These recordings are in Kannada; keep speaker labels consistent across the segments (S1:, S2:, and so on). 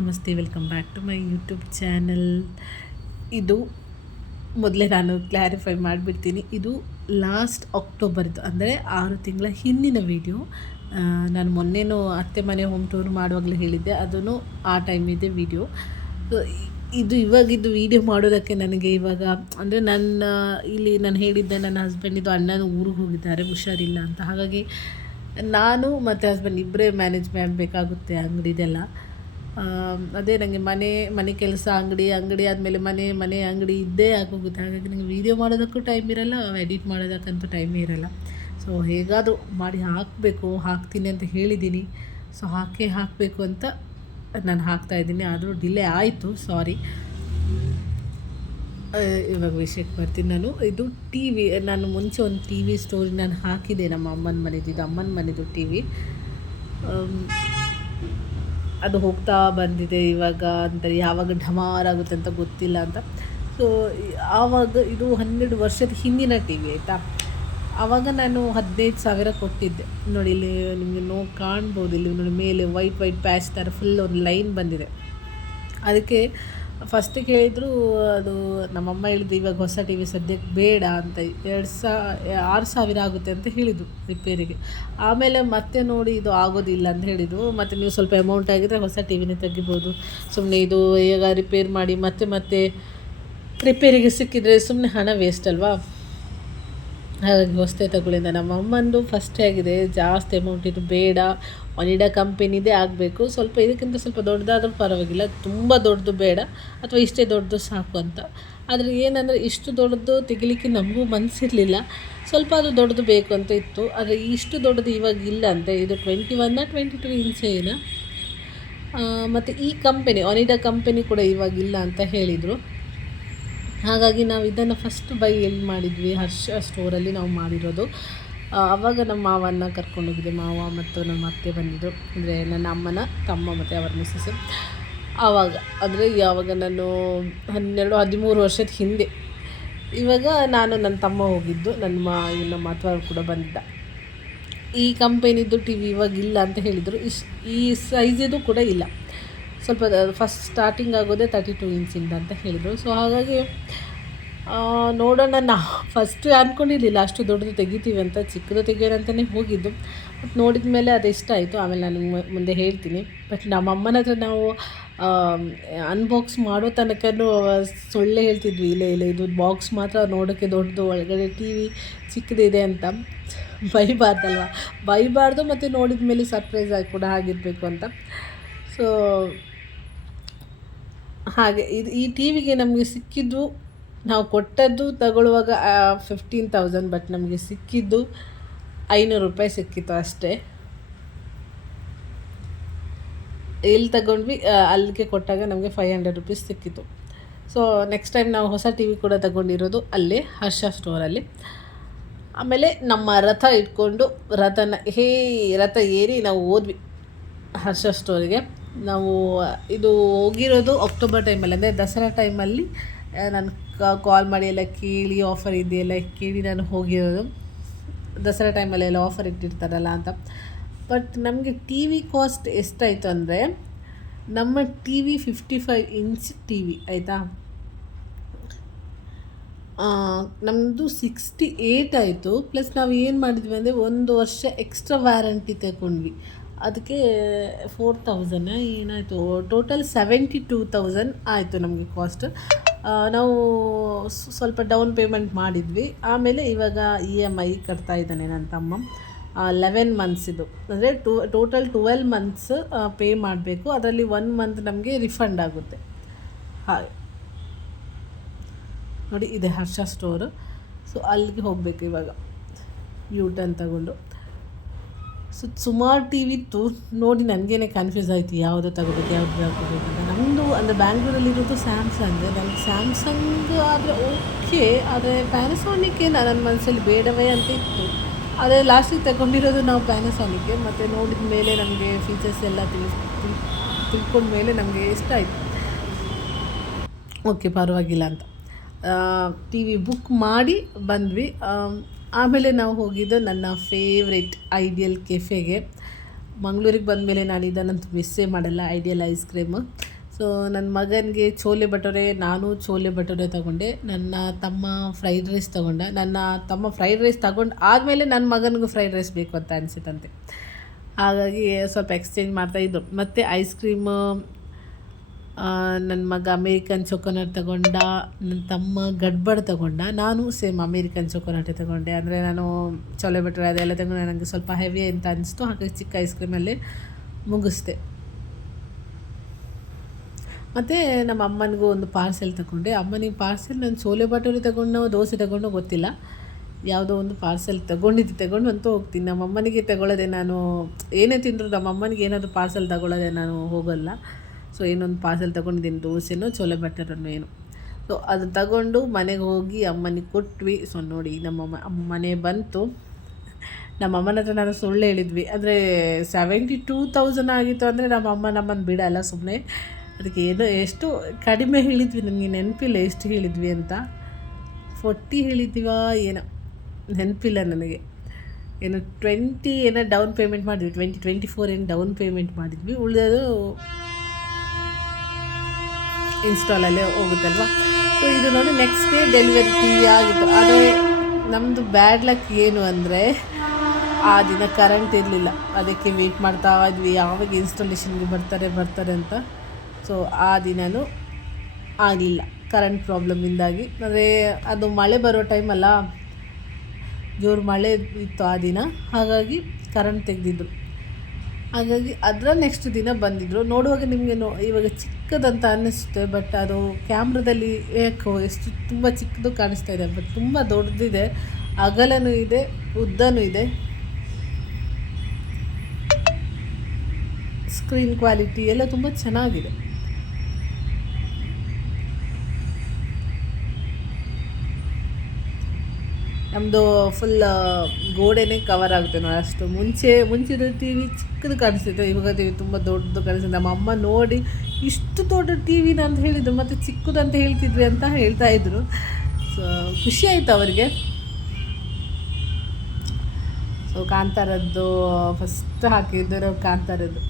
S1: ನಮಸ್ತೆ welcome back to my YouTube channel ಇದು ಮೊದಲೇ ನಾನು ಕ್ಲಾರಿಫೈ ಮಾಡಿಬಿಡ್ತೀನಿ. ಇದು ಲಾಸ್ಟ್ ಅಕ್ಟೋಬರ್ದು ಅಂದರೆ ಆರು ತಿಂಗಳ ಹಿಂದಿನ ವಿಡಿಯೋ ನಾನು ಮೊನ್ನೆನೂ ಅತ್ತೆ ಮನೆ ಹೋಮ್ ಟೂರ್ ಮಾಡುವಾಗಲೇ ಹೇಳಿದ್ದೆ, ಅದನ್ನು ಆ ಟೈಮಿದೆ ವಿಡಿಯೋ ಇದು ಇವಾಗಿದ್ದು ವಿಡಿಯೋ ಮಾಡೋದಕ್ಕೆ ನನಗೆ ಇವಾಗ, ಅಂದರೆ ನನ್ನ, ಇಲ್ಲಿ ನಾನು ಹೇಳಿದ್ದೆ ನನ್ನ ಹಸ್ಬೆಂಡಿದು ಅಣ್ಣನ ಊರಿಗೆ ಹೋಗಿದ್ದಾರೆ, ಹುಷಾರಿಲ್ಲ ಅಂತ. ಹಾಗಾಗಿ ನಾನು ಮತ್ತು ಹಸ್ಬೆಂಡ್ ಇಬ್ಬರೇ ಮ್ಯಾನೇಜ್ ಮಾಡಬೇಕಾಗುತ್ತೆ ಅಂಗಡಿದೆಲ್ಲ ಅದೇ ನನಗೆ ಮನೆ ಮನೆ ಕೆಲಸ, ಅಂಗಡಿ ಅಂಗಡಿ ಆದಮೇಲೆ ಮನೆ ಮನೆ, ಅಂಗಡಿ ಇದ್ದೇ ಆಗೋಗುತ್ತೆ. ಹಾಗಾಗಿ ನನಗೆ ವೀಡಿಯೋ ಮಾಡೋದಕ್ಕೂ ಟೈಮ್ ಇರಲ್ಲ ಎಡಿಟ್ ಮಾಡೋದಕ್ಕಂತೂ ಟೈಮೇ ಇರಲ್ಲ. ಸೊ ಹೇಗಾದರೂ ಮಾಡಿ ಹಾಕಬೇಕು, ಹಾಕ್ತೀನಿ ಅಂತ ಹೇಳಿದ್ದೀನಿ. ಸೊ ಹಾಕೇ ಹಾಕಬೇಕು ಅಂತ ನಾನು ಹಾಕ್ತಾಯಿದ್ದೀನಿ ಆದರೂ ಡಿಲೇ ಆಯಿತು ಸಾರಿ ಇವಾಗ ವಿಷಯಕ್ಕೆ ಬರ್ತೀನಿ. ನಾನು ಇದು ಟಿ ವಿ ನಾನು ಮುಂಚೆ ಒಂದು ಟಿ ವಿ ಸ್ಟೋರಿ ನಾನು ಹಾಕಿದೆ ನಮ್ಮ ಅಮ್ಮನ ಮನೆದು, ಇದು ಅಮ್ಮನ ಮನೆದು ಟಿ ವಿ ಅದು ಹೋಗ್ತಾ ಬಂದಿದೆ ಇವಾಗ ಅಂತ, ಯಾವಾಗ ಢಮಾರ್ ಆಗುತ್ತೆ ಅಂತ ಗೊತ್ತಿಲ್ಲ ಅಂತ. ಸೊ ಆವಾಗ ಇದು ಹನ್ನೆರಡು ವರ್ಷದ ಹಿಂದಿನ ಟಿ ವಿ ಆಯಿತಾ? ಆವಾಗ ನಾನು ಹದಿನೈದು ಸಾವಿರ ಕೊಟ್ಟಿದ್ದೆ. ನೋಡಿ, ಇಲ್ಲಿ ನಿಮಗೆ ನೋ ಕಾಣ್ಬೋದು. ಇಲ್ಲಿ ನೋಡಿ, ಮೇಲೆ ವೈಟ್ ವೈಟ್ ಪ್ಯಾಚ್ ಥರ ಫುಲ್ ಒಂದು ಲೈನ್ ಬಂದಿದೆ. ಅದಕ್ಕೆ ಫಸ್ಟಿಗೆ ಕೇಳಿದ್ರು ಅದು ನಮ್ಮಮ್ಮ ಹೇಳಿದ್ರು ಇವಾಗ ಹೊಸ ಟಿ ವಿ ಸದ್ಯಕ್ಕೆ ಬೇಡ ಅಂತ ಎರಡು ಸಾ, ಆರು ಸಾವಿರ ಆಗುತ್ತೆ ಅಂತ ಹೇಳಿದರು ರಿಪೇರಿಗೆ. ಆಮೇಲೆ ಮತ್ತೆ ನೋಡಿ ಇದು ಆಗೋದಿಲ್ಲ ಅಂತ ಹೇಳಿದರು. ಮತ್ತು ನೀವು ಸ್ವಲ್ಪ ಅಮೌಂಟ್ ಆಗಿದ್ರೆ ಹೊಸ ಟಿ ವಿನೇ ತೆಗಿಬೋದು. ಸುಮ್ಮನೆ ಇದು ಈಗ ರಿಪೇರ್ ಮಾಡಿ ಮತ್ತೆ ಮತ್ತೆ ರಿಪೇರಿಗೆ ಸಿಕ್ಕಿದರೆ ಸುಮ್ಮನೆ ಹಣ ವೇಸ್ಟ್ ಅಲ್ವಾ? ಹಾಗಾಗಿ ಹೊಸದೇ ತಗೊಳ್ಳಿಂದ. ನಮ್ಮ ಅಮ್ಮಂದು ಫಸ್ಟೇ ಆಗಿದೆ. ಜಾಸ್ತಿ ಅಮೌಂಟ್ ಇದು ಬೇಡ. ಒನಿಡಾ ಕಂಪೆನಿದೇ ಆಗಬೇಕು. ಸ್ವಲ್ಪ ಇದಕ್ಕಿಂತ ಸ್ವಲ್ಪ ದೊಡ್ಡದಾದರೂ ಪರವಾಗಿಲ್ಲ. ತುಂಬ ದೊಡ್ಡದು ಬೇಡ. ಅಥವಾ ಇಷ್ಟೇ ದೊಡ್ಡದು ಸಾಕು ಅಂತ. ಆದರೆ ಏನಂದರೆ ಇಷ್ಟು ದೊಡ್ಡದು ತೆಗಿಲಿಕ್ಕೆ ನಮಗೂ ಮನಸ್ಸಿರಲಿಲ್ಲ ಸ್ವಲ್ಪ ಅದು ದೊಡ್ಡದು ಬೇಕು ಅಂತ ಇತ್ತು. ಆದರೆ ಇಷ್ಟು ದೊಡ್ಡದು ಇವಾಗ ಇಲ್ಲ ಅಂತ ಇದು ಟ್ವೆಂಟಿ ಒನ್ನ ಟ್ವೆಂಟಿ ಟು ಇಂಚೇನ ಮತ್ತು ಈ ಕಂಪೆನಿ ಒನಿಡಾ ಕಂಪೆನಿ ಕೂಡ ಇವಾಗಿಲ್ಲ ಅಂತ ಹೇಳಿದರು. ಹಾಗಾಗಿ ನಾವು ಇದನ್ನು ಫಸ್ಟ್ ಬೈ ಎಲ್ಲಿ ಮಾಡಿದ್ವಿ? ಹರ್ಷ ಸ್ಟೋರಲ್ಲಿ ನಾವು ಮಾಡಿರೋದು. ಆವಾಗ ನಮ್ಮ ಮಾವನ್ನ ಕರ್ಕೊಂಡೋಗಿದ್ದೆ. ಮಾವ ಮತ್ತು ನಮ್ಮ ಅತ್ತೆ ಬಂದಿದ್ದರು ಅಂದರೆ ನನ್ನ ಅಮ್ಮನ, ತಮ್ಮ ಮತ್ತು ಅವರ ಮಿಸ್ಸಸ್ ಆವಾಗ, ಅಂದರೆ ಯಾವಾಗ ನಾನು ಹನ್ನೆರಡು, ಹದಿಮೂರು ವರ್ಷದ ಹಿಂದೆ. ಇವಾಗ ನಾನು ನನ್ನ ತಮ್ಮ ಹೋಗಿದ್ದು. ನನ್ನ ಮಾ ನಮ್ಮ ಮಾತವರು ಕೂಡ ಬಂದಿದ್ದ. ಈ ಕಂಪೆನಿದು ಟಿ ವಿ ಇವಾಗ ಇಲ್ಲ ಅಂತ ಹೇಳಿದರು. ಇಷ್ಟು ಈ ಸೈಜಿದು ಕೂಡ ಇಲ್ಲ. ಸ್ವಲ್ಪ ಫಸ್ಟ್ ಸ್ಟಾರ್ಟಿಂಗ್ ಆಗೋದೇ ತರ್ಟಿ ಟು ಇಂಚಿಂದ ಅಂತ ಹೇಳಿದರು. ಸೊ ಹಾಗಾಗಿ ನೋಡೋಣ ನಾ. ಫಸ್ಟ್ ಅಂದ್ಕೊಂಡಿರಲಿಲ್ಲ ಅಷ್ಟು ದೊಡ್ಡದು ತೆಗಿತೀವಿ ಅಂತ, ಚಿಕ್ಕದು ತೆಗಿಯೋಣ ಅಂತಲೇ ಹೋಗಿದ್ದು. ಬಟ್ ನೋಡಿದ ಮೇಲೆ ಅದು ಇಷ್ಟ ಆಯಿತು ಆಮೇಲೆ ನಾನು ಮುಂದೆ ಹೇಳ್ತೀನಿ. ಬಟ್ ನಮ್ಮಮ್ಮನ ಹತ್ರ ನಾವು ಅನ್ಬಾಕ್ಸ್ ಮಾಡೋ ತನಕನೂ ಸೊಳ್ಳೆ ಹೇಳ್ತಿದ್ವಿ. ಇಲ್ಲ ಇಲ್ಲ, ಇದು ಬಾಕ್ಸ್ ಮಾತ್ರ ನೋಡೋಕ್ಕೆ ದೊಡ್ಡದು, ಒಳಗಡೆ ಟಿ ವಿ ಚಿಕ್ಕದಿದೆ ಅಂತ. ಬೈಬಾರ್ದಲ್ವ ಬೈಬಾರ್ದು ಮತ್ತು ನೋಡಿದ ಮೇಲೆ ಸರ್ಪ್ರೈಸ್ ಆಗಿ ಕೂಡ ಆಗಿರಬೇಕು ಅಂತ. ಸೊ ಹಾಗೆ ಇದು ಈ ಟಿ ವಿಗೆ ನಮಗೆ ಸಿಕ್ಕಿದ್ದು, ನಾವು ಕೊಟ್ಟದ್ದು ತಗೊಳ್ಳುವಾಗ ಫಿಫ್ಟೀನ್ ತೌಸಂಡ್ ಬಟ್ ನಮಗೆ ಸಿಕ್ಕಿದ್ದು ಐನೂರು ರೂಪಾಯಿ ಸಿಕ್ಕಿತ್ತು ಅಷ್ಟೇ. ಎಲ್ಲಿ ತಗೊಂಡ್ವಿ ಅಲ್ಲಿಗೆ ಕೊಟ್ಟಾಗ ನಮಗೆ ಫೈವ್ ಹಂಡ್ರೆಡ್ ರುಪೀಸ್ ಸಿಕ್ಕಿತ್ತು. ಸೊ ನೆಕ್ಸ್ಟ್ ಟೈಮ್ ನಾವು ಹೊಸ ಟಿ ವಿ ಕೂಡ ತಗೊಂಡಿರೋದು ಅಲ್ಲೇ, ಹರ್ಷ ಸ್ಟೋರಲ್ಲಿ ಆಮೇಲೆ ನಮ್ಮ ರಥ ಇಟ್ಕೊಂಡು ರಥನ, ಹೇ, ರಥ ಏರಿ ನಾವು ಹೋದ್ವಿ ಹರ್ಷ ಸ್ಟೋರಿಗೆ ನಾವು, ಇದು ಹೋಗಿರೋದು ಅಕ್ಟೋಬರ್ ಟೈಮಲ್ಲಿ ಅಂದರೆ ದಸರಾ ಟೈಮಲ್ಲಿ ನಾನು ಕಾಲ್ ಮಾಡಿ ಎಲ್ಲ ಕೇಳಿ ಆಫರ್ ಇದೆಯಲ್ಲ ಕೇಳಿ ನಾನು ಹೋಗಿರೋದು. ದಸರಾ ಟೈಮಲ್ಲೆಲ್ಲ ಆಫರ್ ಇಟ್ಟಿರ್ತಾರಲ್ಲ ಅಂತ. ಬಟ್ ನಮಗೆ ಟಿ ವಿ ಕಾಸ್ಟ್ ಎಷ್ಟಾಯಿತು ಅಂದರೆ, ನಮ್ಮ T V fifty five inch T V ಆಯಿತಾ? ನಮ್ಮದು ಸಿಕ್ಸ್ಟಿ ಏಯ್ಟ್ ಆಯಿತು. ಪ್ಲಸ್ ನಾವು ಏನು ಮಾಡಿದ್ವಿ ಅಂದರೆ, ಒಂದು ವರ್ಷ ಎಕ್ಸ್ಟ್ರಾ ವ್ಯಾರಂಟಿ ತಗೊಂಡ್ವಿ ಅದಕ್ಕೆ ಫೋರ್ ತೌಸಂಡ್ ಏನಾಯಿತು? ಟೋಟಲ್ ಸೆವೆಂಟಿ ಟೂ ತೌಸಂಡ್ ಆಯಿತು ನಮಗೆ ಕಾಸ್ಟ್ ನಾವು ಸ್ವಲ್ಪ ಡೌನ್ ಪೇಮೆಂಟ್ ಮಾಡಿದ್ವಿ. ಆಮೇಲೆ ಇವಾಗ ಇ ಎಂ ಐ ಕಟ್ತಾ ಇದ್ದಾನೆ ನನ್ನ ತಮ್ಮ. ಲೆವೆನ್ ಮಂತ್ಸಿದು ಅಂದರೆ to total twelve months pay ಮಾಡಬೇಕು. ಅದರಲ್ಲಿ ಒನ್ ಮಂತ್ ನಮಗೆ ರಿಫಂಡ್ ಆಗುತ್ತೆ. ಹಾಗೆ ನೋಡಿ, ಇದೆ ಹರ್ಷ ಸ್ಟೋರು ಸೊ ಅಲ್ಲಿಗೆ ಹೋಗಬೇಕು ಇವಾಗ. ಯೂ ಟರ್ನ್ ತಗೊಂಡು. ಸೊ ಸುಮಾರು ಟಿ ವಿ ಇತ್ತು ನೋಡಿ ನನಗೇನೆ ಕನ್ಫ್ಯೂಸ್ ಆಯಿತು, ಯಾವುದು ತಗೋಬೇಕು ಯಾವುದು ತಗೋಬೇಕು ಅಂತ. ನಮ್ಮದು ಅಂದರೆ ಬ್ಯಾಂಗ್ಳೂರಲ್ಲಿರೋದು ಸ್ಯಾಮ್ಸಂಗ್ ನನಗೆ ಸ್ಯಾಮ್ಸಂಗ್ ಆದರೆ ಓಕೆ ಆದರೆ ಪ್ಯಾನಸಾನಿಕ್ಕೆ ನನ್ನ ಮನಸ್ಸಲ್ಲಿ ಬೇಡವೇ ಅಂತ ಇತ್ತು. ಆದರೆ ಲಾಸ್ಟಿಗೆ ತಗೊಂಡಿರೋದು ನಾವು ಪ್ಯಾನಸಾನಿಕ್ಕೆ ಮತ್ತು ನೋಡಿದ ಮೇಲೆ ನಮಗೆ ಫೀಚರ್ಸ್ ಎಲ್ಲ ತಿಳಿಸ್ ತಿಳ್ಕೊಂಡ ಮೇಲೆ ನಮಗೆ ಇಷ್ಟ ಆಯಿತು. ಓಕೆ ಪರವಾಗಿಲ್ಲ ಅಂತ. ಟಿ ವಿ ಬುಕ್ ಮಾಡಿ ಬಂದ್ವಿ. ಆಮೇಲೆ ನಾವು ಹೋಗಿದ್ದು ನನ್ನ ಫೇವ್ರೆಟ್ ಐಡಿಯಲ್ ಕೆಫೆಗೆ ಮಂಗಳೂರಿಗೆ ಬಂದಮೇಲೆ ನಾನು ಇದನ್ನಂತೂ ಮಿಸ್ಸೇ ಮಾಡಲ್ಲ ಐಡಿಯಲ್ ಐಸ್ ಕ್ರೀಮು ಸೊ ನನ್ನ ಮಗನಿಗೆ ಚೋಲೆ ಭಟೂರೆ ನಾನು ಚೋಲೆ ಭಟೂರೆ ತಗೊಂಡೆ. ನನ್ನ ತಮ್ಮ ಫ್ರೈಡ್ ರೈಸ್ ತಗೊಂಡ, ನನ್ನ ತಮ್ಮ ಫ್ರೈಡ್ ರೈಸ್ ತಗೊಂಡು ಆದಮೇಲೆ ನನ್ನ ಮಗನಿಗೂ ಫ್ರೈಡ್ ರೈಸ್ ಬೇಕು ಅಂತ ಅನಿಸಿತಂತೆ ಹಾಗಾಗಿ ಸ್ವಲ್ಪ ಎಕ್ಸ್ಚೇಂಜ್ ಮಾಡ್ತಾಯಿದ್ದು ಮತ್ತು ಐಸ್ ಕ್ರೀಮ್ ನನ್ನ ಮಗ ಅಮೇರಿಕನ್ ಚೊಕೊನಟ್ ತಗೊಂಡ ನನ್ನ ತಮ್ಮ ಗಡ್ಬಡ್ ತಗೊಂಡ, ನಾನು ಸೇಮ್ ಅಮೇರಿಕನ್ ಚೊಕೊನಟೆ ತಗೊಂಡೆ. ಅಂದರೆ ನಾನು ಚೊಲೋ ಭಟೂರೆ ಅದೆಲ್ಲ ತಗೊಂಡು ನನಗೆ ಸ್ವಲ್ಪ ಹೆವಿ ಅಂತ ಅನಿಸ್ತು. ಹಾಗಾಗಿ ಚಿಕ್ಕ ಐಸ್ ಕ್ರೀಮಲ್ಲಿ ಮುಗಿಸ್ದೆ. ಮತ್ತು ನಮ್ಮ ಅಮ್ಮನಿಗೂ ಒಂದು ಪಾರ್ಸೆಲ್ ತಗೊಂಡೆ. ಅಮ್ಮನಿಗೆ ಪಾರ್ಸೆಲ್ ನಾನು ಸೋಲೆ ಭಟೂರೆ ತಗೊಂಡು ದೋಸೆ ತಗೊಂಡು ಗೊತ್ತಿಲ್ಲ. ಯಾವುದೋ ಒಂದು ಪಾರ್ಸೆಲ್ ತಗೊಂಡಿದ್ದು, ತಗೊಂಡು ಅಂತೂ ಹೋಗ್ತೀನಿ. ನಮ್ಮ ಅಮ್ಮನಿಗೆ ತಗೊಳ್ಳೋದೆ ನಾನು ಏನೇ ತಿಂದರೂ ನಮ್ಮ ಅಮ್ಮನಿಗೆ ಏನಾದರೂ ಪಾರ್ಸೆಲ್ ತಗೊಳ್ಳೋದೆ ನಾನು ಹೋಗಲ್ಲ. ಸೊ ಏನೊಂದು ಪಾರ್ಸೆಲ್ ತೊಗೊಂಡಿದ್ದೀನಿ, ದೋಸೆನೋ ಚೋಲೆ ಭಟೂರನೋ ಏನು. ಸೊ ಅದು ತಗೊಂಡು ಮನೆಗೆ ಹೋಗಿ ಅಮ್ಮನಿಗೆ ಕೊಟ್ವಿ. ಸೊ ನೋಡಿ ನಮ್ಮ ಮನೆ ಬಂತು. ನಮ್ಮ ಅಮ್ಮನ ಹತ್ರ ನಾನು ಸುಳ್ಳು ಹೇಳಿದ್ವಿ. ಅಂದರೆ ಸೆವೆಂಟಿ ಟೂ ತೌಸಂಡ್ ಆಗಿತ್ತು ಅಂದರೆ ನಮ್ಮ ಅಮ್ಮ ನಮ್ಮನ್ನು ಬಿಡಲ್ಲ ಸುಮ್ಮನೆ ಅದಕ್ಕೆ ಏನೋ ಎಷ್ಟು ಕಡಿಮೆ ಹೇಳಿದ್ವಿ. ನನಗೆ ನೆನಪಿಲ್ಲ ಎಷ್ಟು ಹೇಳಿದ್ವಿ ಅಂತ. ಫೋರ್ಟಿ ಹೇಳಿದ್ದೀವಾ ಏನೋ. ನೆನಪಿಲ್ಲ ನನಗೆ. ಏನು ಟ್ವೆಂಟಿ ಏನೋ ಡೌನ್ ಪೇಮೆಂಟ್ ಮಾಡಿದ್ವಿ. ಟ್ವೆಂಟಿ ಟ್ವೆಂಟಿ ಫೋರ್ ಏನು ಡೌನ್ ಪೇಮೆಂಟ್ ಮಾಡಿದ್ವಿ. ಉಳಿದದು ಇನ್ಸ್ಟಾಲಲ್ಲೇ ಹೋಗುತ್ತಲ್ವಾ? ಸೊ ಇದು ನೋಡಿ ನೆಕ್ಸ್ಟ್ ಡೇ ಡೆಲಿವರಿ ಟಿ ಆಗಿತ್ತು. ಆದರೆ ನಮ್ಮದು ಬ್ಯಾಡ್ ಲಕ್ ಏನು ಅಂದರೆ ಆ ದಿನ ಕರೆಂಟ್ ಇರಲಿಲ್ಲ. ಅದಕ್ಕೆ ವೆಯ್ಟ್ ಮಾಡ್ತಾ ಇದ್ವಿ. ಯಾವಾಗ ಇನ್ಸ್ಟಾಲೇಷನ್ಗೆ ಬರ್ತಾರೆ ಬರ್ತಾರೆ ಅಂತ. ಸೊ ಆ ದಿನವೂ ಆಗಲಿಲ್ಲ. ಕರೆಂಟ್ ಪ್ರಾಬ್ಲಮ್ಮಿಂದಾಗಿ ಅಂದರೆ ಅದು ಮಳೆ ಬರೋ ಟೈಮಲ್ಲ ಜೋರು ಮಳೆ ಇತ್ತು ಆ ದಿನ. ಹಾಗಾಗಿ ಕರೆಂಟ್ ತೆಗೆದಿದ್ರು. ಹಾಗಾಗಿ ಅದರ ನೆಕ್ಸ್ಟ್ ದಿನ ಬಂದಿದ್ದರು ನೋಡುವಾಗ ನಿಮಗೆ ನೋ ಇವಾಗ ಚಿಕ್ಕದಂತ ಅನ್ನಿಸುತ್ತೆ ಬಟ್ ಅದು ಕ್ಯಾಮ್ರದಲ್ಲಿ ಏಕೋ ಎಷ್ಟು ತುಂಬ ಚಿಕ್ಕದು ಕಾಣಿಸ್ತಾ ಇದೆ ಬಟ್ ತುಂಬ ದೊಡ್ಡದಿದೆ. ಅಗಲನೂ ಇದೆ, ಉದ್ದನೂ ಇದೆ. ಸ್ಕ್ರೀನ್ ಕ್ವಾಲಿಟಿ ಎಲ್ಲ ತುಂಬ ಚೆನ್ನಾಗಿದೆ. ನಮ್ಮದು ಫುಲ್ ಗೋಡೆನೇ ಕವರ್ ಆಗುತ್ತೆ ನೋಡಿ ಅಷ್ಟು. ಮುಂಚೆ ಮುಂಚಿನ ಟಿ ವಿ ಚಿಕ್ಕದು ಕಾಣಿಸ್ತಿತ್ತು, ಇವಾಗ ಟಿ ವಿ ತುಂಬ ದೊಡ್ಡದು ಕಾಣಿಸ್ತಿದೆ. ನಮ್ಮ ಅಮ್ಮ ನೋಡಿ ಇಷ್ಟು ದೊಡ್ಡ ಟಿ ವಿನ ಅಂತ ಹೇಳಿದರು, ಮತ್ತು ಚಿಕ್ಕದು ಅಂತ ಹೇಳ್ತಿದ್ವಿ ಅಂತ ಹೇಳ್ತಾ ಇದ್ರು. ಸೊ ಖುಷಿ ಆಯಿತು ಅವರಿಗೆ. ಸೊ ಕಾಂತಾರದ್ದು ಫಸ್ಟ್ ಹಾಕಿದ್ರು ಕಾಂತಾರದ್ದು.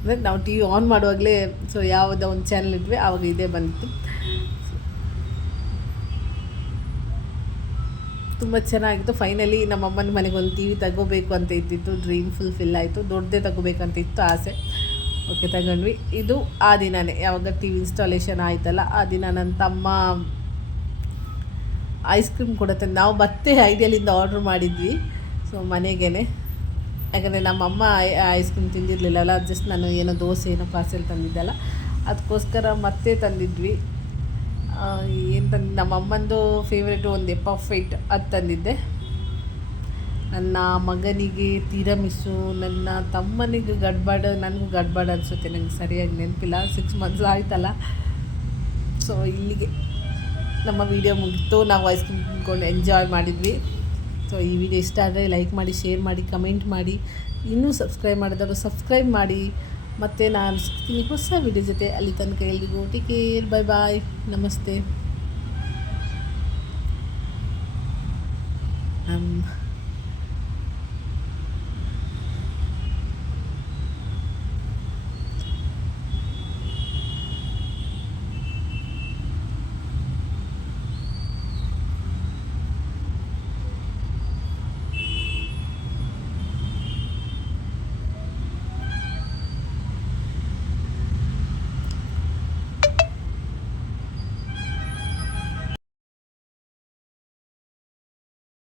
S1: ಅಂದರೆ ನಾವು ಟಿ ವಿ ಆನ್ ಮಾಡುವಾಗಲೇ ಸೊ ಯಾವುದೋ ಒಂದು ಚಾನಲ್ ಇದ್ವಿ ಆವಾಗ ಇದೇ ಬಂದಿತ್ತು ತುಂಬ ಚೆನ್ನಾಗಿತ್ತು. ಫೈನಲಿ ನಮ್ಮ ಅಮ್ಮನ ಮನೆಗೆ ಒಂದು ಟಿ ವಿ ತಗೋಬೇಕು ಅಂತ ಇದ್ದಿತ್ತು. ಡ್ರೀಮ್ ಫುಲ್ಫಿಲ್ ಆಯಿತು. ದೊಡ್ಡದೇ ತಗೋಬೇಕಂತ ಇತ್ತು ಆಸೆ. ಓಕೆ ತಗೊಂಡ್ವಿ. ಇದು ಆ ದಿನವೇ ಯಾವಾಗ ಟಿ ವಿ ಇನ್ಸ್ಟಾಲೇಷನ್ ಆಯಿತಲ್ಲ, ಆ ದಿನ ನನ್ನ ತಮ್ಮ ಐಸ್ ಕ್ರೀಮ್ ಕೊಡುತ್ತೆ ನಾವು ಮತ್ತೆ ಐಡಿಯಲಿಂದ ಆರ್ಡ್ರ್ ಮಾಡಿದ್ವಿ. ಸೊ ಮನೆಗೇ ಯಾಕಂದರೆ ನಮ್ಮಮ್ಮ ಐಸ್ ಕ್ರೀಮ್ ತಿಂದಿರಲಿಲ್ಲಲ್ಲ ಜಸ್ಟ್ ನಾನು ಏನೋ ದೋಸೆ ಏನೋ ಪಾರ್ಸೆಲ್ ತಂದಿದ್ದಲ್ಲ. ಅದಕ್ಕೋಸ್ಕರ ಮತ್ತೆ ತಂದಿದ್ವಿ. ಏನು ನಮ್ಮ ಅಮ್ಮಂದು ಫೇವ್ರೇಟು ಒಂದು ಎಪ್ಪ ಫೈಟ್ ಅದು ತಂದಿದ್ದೆ. ನನ್ನ ಮಗನಿಗೆ ತಿರಮಿಸು ನನ್ನ ತಮ್ಮನಿಗೆ ಗಡ್ಬಾಡ, ನನಗೂ ಗಡ್ಬಾಡ ಅನಿಸುತ್ತೆ ನನಗೆ ಸರಿಯಾಗಿ ನೆನಪಿಲ್ಲ ಸಿಕ್ಸ್ ಮಂತ್ಸ್ ಆಯ್ತಲ್ಲ. ಸೊ ಇಲ್ಲಿಗೆ ನಮ್ಮ ವಿಡಿಯೋ ಮುಗಿತು. ನಾವು ಐಸ್ ಕ್ರೀಮ್ ತಿಂದ್ಕೊಂಡು ಎಂಜಾಯ್ ಮಾಡಿದ್ವಿ. ಸೊ ಈ ವಿಡಿಯೋ ಇಷ್ಟ ಆದರೆ ಲೈಕ್ ಮಾಡಿ ಶೇರ್ ಮಾಡಿ ಕಮೆಂಟ್ ಮಾಡಿ. ಇನ್ನೂ ಸಬ್ಸ್ಕ್ರೈಬ್ ಮಾಡಿದವರು ಸಬ್ಸ್ಕ್ರೈಬ್ ಮಾಡಿ. ಮತ್ತು ನಾನು ಸಿಗ್ತೀನಿ. ಹೊಸ ವಿಡಿಯೋ ಜೊತೆ ಅಲ್ಲಿ ತನಕ ಎಲ್ರಿಗೂ ಟೇಕ್ ಬಾಯ್ ಬಾಯ್ ನಮಸ್ತೆ.